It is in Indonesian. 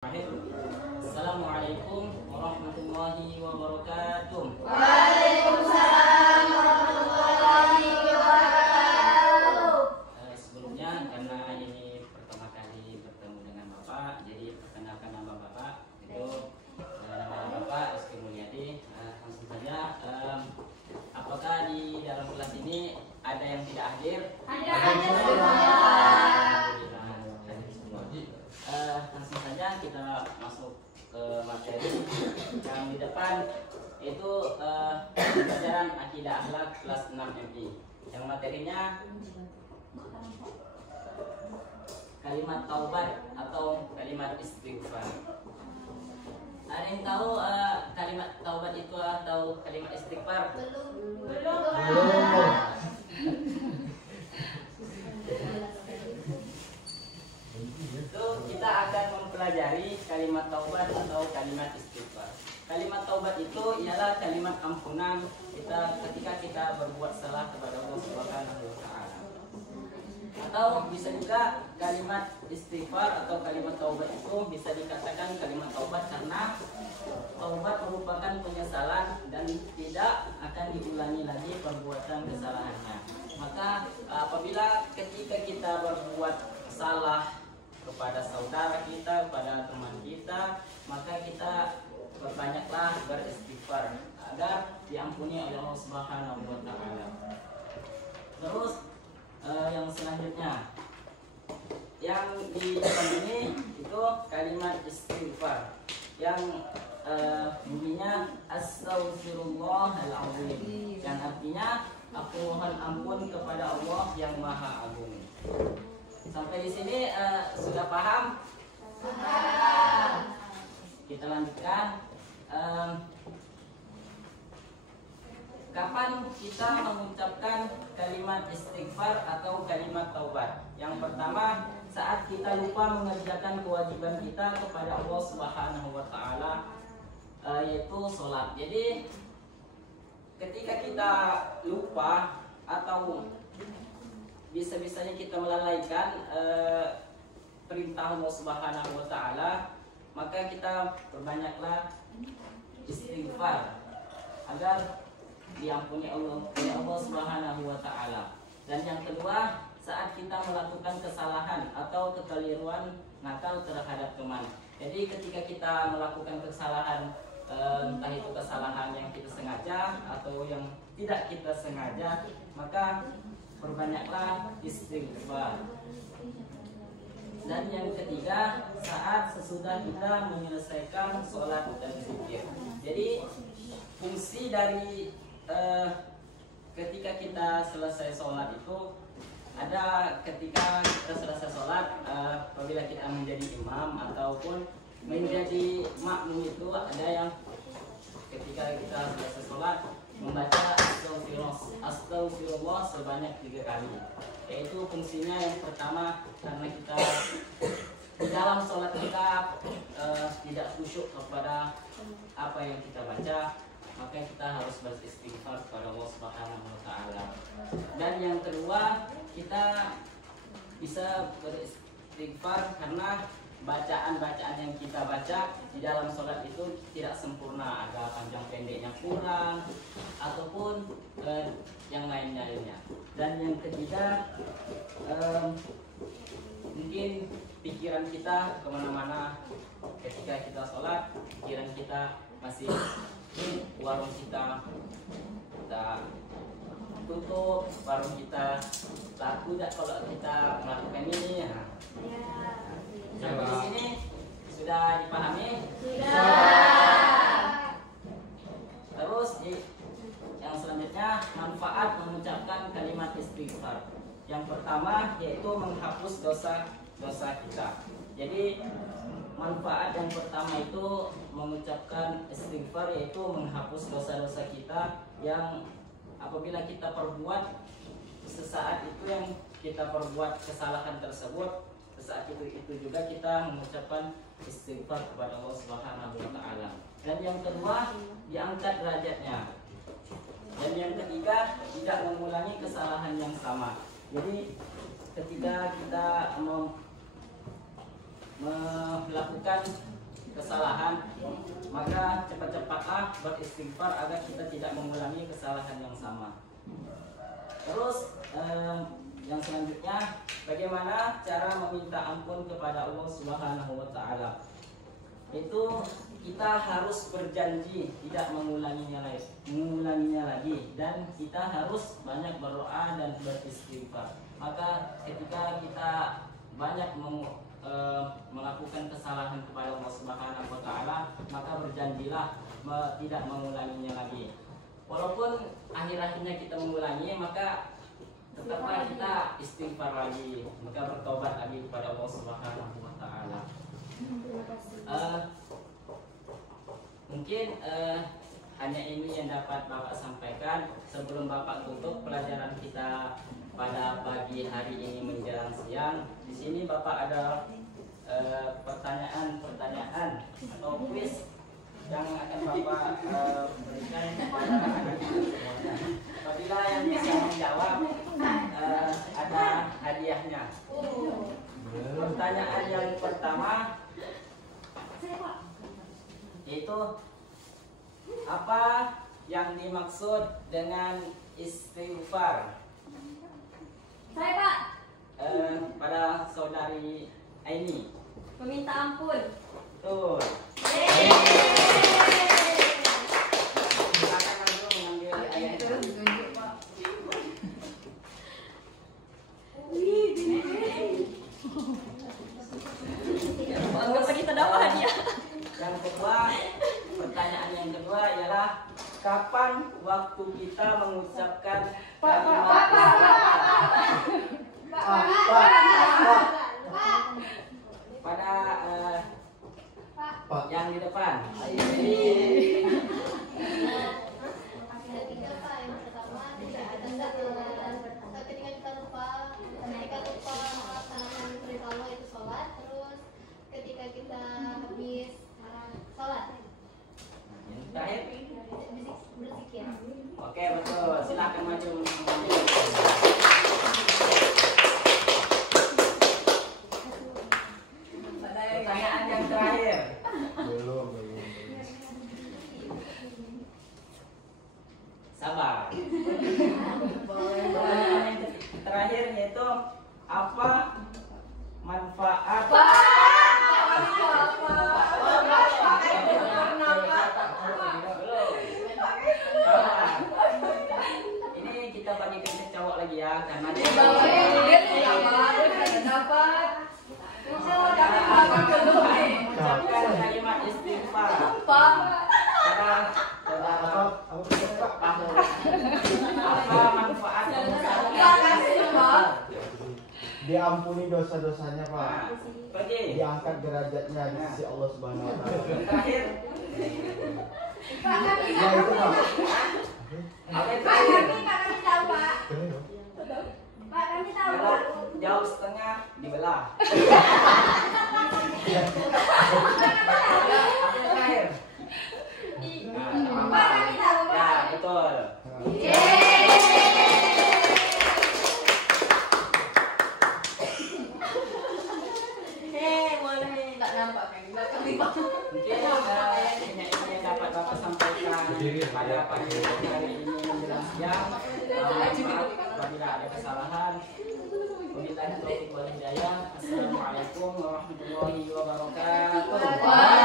Assalamualaikum warahmatullahi wabarakatuh. Waalaikumsalam warahmatullahi wabarakatuh. Sebelumnya karena ini pertama kali bertemu dengan Bapak, jadi perkenalkan nama Bapak. Itu nama Bapak Rizky Mulyadi. Langsung saja, apakah di dalam kelas ini ada yang tidak hadir? Ada semua. Langsung saja kita masuk ke materi yang di depan, itu pelajaran akidah akhlak kelas 6 MI. Yang materinya kalimat taubat atau kalimat istighfar. Ada yang tahu kalimat taubat itu atau kalimat istighfar? Belum. Itu kita akan mempelajari kalimat taubat atau kalimat istighfar. Kalimat taubat itu ialah kalimat ampunan kita ketika kita berbuat salah kepada Allah Subhanahu wa taala. Atau bisa juga kalimat istighfar atau kalimat taubat itu bisa dikatakan kalimat taubat karena taubat merupakan penyesalan dan tidak akan diulangi lagi perbuatan kesalahannya. Maka apabila ketika kita berbuat salah kepada saudara kita, kepada teman kita, maka kita berbanyaklah beristighfar agar diampuni oleh Allah Subhanahu wa taala. Terus yang selanjutnya yang di depan ini itu kalimat istighfar yang bunyinya astaghfirullahaladzim, yang artinya aku mohon ampun kepada Allah yang Maha Agung. Sampai di sini sudah paham? Kita lanjutkan. Kapan kita mengucapkan kalimat istighfar atau kalimat taubat? Yang pertama, saat kita lupa mengerjakan kewajiban kita kepada Allah Subhanahu wa taala, yaitu sholat. Jadi ketika kita lupa atau bisa-bisanya kita melalaikan perintah Allah Subhanahu wa taala, maka kita perbanyaklah istighfar agar diampuni oleh Allah Subhanahu wa taala. Dan yang kedua, saat kita melakukan kesalahan atau kekeliruan nakal terhadap teman. Jadi ketika kita melakukan kesalahan, entah itu kesalahan yang kita sengaja atau yang tidak kita sengaja, maka perbanyaklah istighfar. Dan yang ketiga, saat sesudah kita menyelesaikan sholat dan zikir. Jadi fungsi dari ketika kita selesai sholat itu ada ketika kita selesai sholat, apabila kita menjadi imam ataupun menjadi makmum, itu ada yang ketika kita selesai sholat membaca astagfirullah sebanyak 3 kali. Yaitu fungsinya yang pertama, karena kita di dalam sholat kita tidak khusyuk kepada apa yang kita baca, maka kita harus beristighfar kepada Allah Subhanahu wa taala. Dan yang kedua, kita bisa beristighfar karena bacaan-bacaan yang kita baca di dalam sholat itu tidak sempurna, agak panjang pendeknya kurang ataupun yang lainnya. Dan yang ketiga, mungkin pikiran kita kemana-mana ketika kita sholat, pikiran kita masih warung kita tutup, warung kita laku tidak kalau kita melakukan ini. Sampai di sini sudah dipahami? Sudah. Terus yang selanjutnya, manfaat mengucapkan kalimat istighfar. Yang pertama yaitu menghapus dosa-dosa kita. Jadi manfaat yang pertama itu mengucapkan istighfar, yaitu menghapus dosa-dosa kita yang apabila kita perbuat sesaat itu, yang kita perbuat kesalahan tersebut, saat itu juga kita mengucapkan istighfar kepada Allah Subhanahu wa taala. Dan yang kedua, diangkat derajatnya. Dan yang ketiga, tidak mengulangi kesalahan yang sama. Jadi ketika kita melakukan kesalahan, maka cepat-cepatlah beristighfar agar kita tidak mengulangi kesalahan yang sama. Terus yang selanjutnya, bagaimana cara meminta ampun kepada Allah Subhanahu wa taala? Itu kita harus berjanji tidak mengulanginya lagi, dan kita harus banyak berdoa dan beristighfar. Maka ketika kita banyak melakukan kesalahan kepada Allah Subhanahu wa taala, maka berjanjilah tidak mengulanginya lagi. Walaupun akhir-akhirnya kita mengulangi, maka tetaplah kita istighfar lagi, maka bertobat lagi kepada Allah Subhanahu wa taala. Mungkin hanya ini yang dapat Bapak sampaikan sebelum Bapak tutup pelajaran kita pada pagi hari ini menjelang siang. Di sini Bapak ada pertanyaan atau kuis yang akan Bapak berikan kepada anak-anak. Apabila yang bisa menjawab ada hadiahnya. Pertanyaan yang pertama yaitu, apa yang dimaksud dengan istighfar? Saya, Pak. Pada saudari Aini. Meminta ampun. Betul. Silakan langsung mengambil ayatnya. Anggap kita dapat hadiah. Yang kedua, pertanyaan yang kedua ialah, kapan waktu kita mengucapkan pada yang di depan. Ketika kita lupa melaksanakan perintah Allah itu sholat, terus ketika kita habis sholat Yang terakhir. berzikir. Oke, betul. Silakan maju. Pertanyaan yang terakhir. Belum. Sabar. Pertanyaan yang terakhir yaitu, apa manfaat ini kita bagi ke cowok lagi ya, karena ucapkan kalimat istighfar pada saudara Pahul. Apa manfaat mengucapkan? Diampuni dosa-dosanya, Pak. Pergi. Diangkat derajatnya di sisi Allah Subhanahu wa taala. Yang terakhir. Ya itu, Pak. Apa itu? Kalau jauh setengah dibelah. Apa yang terakhir? Nah, apa? Ya, betul. Mungkin ini yang dapat Bapak sampaikan pada pagi hari ini menjelang siang. Maaf apabila ada kesalahan. Wabillahi taufiq wal hidayah. Assalamualaikum warahmatullahi wabarakatuh.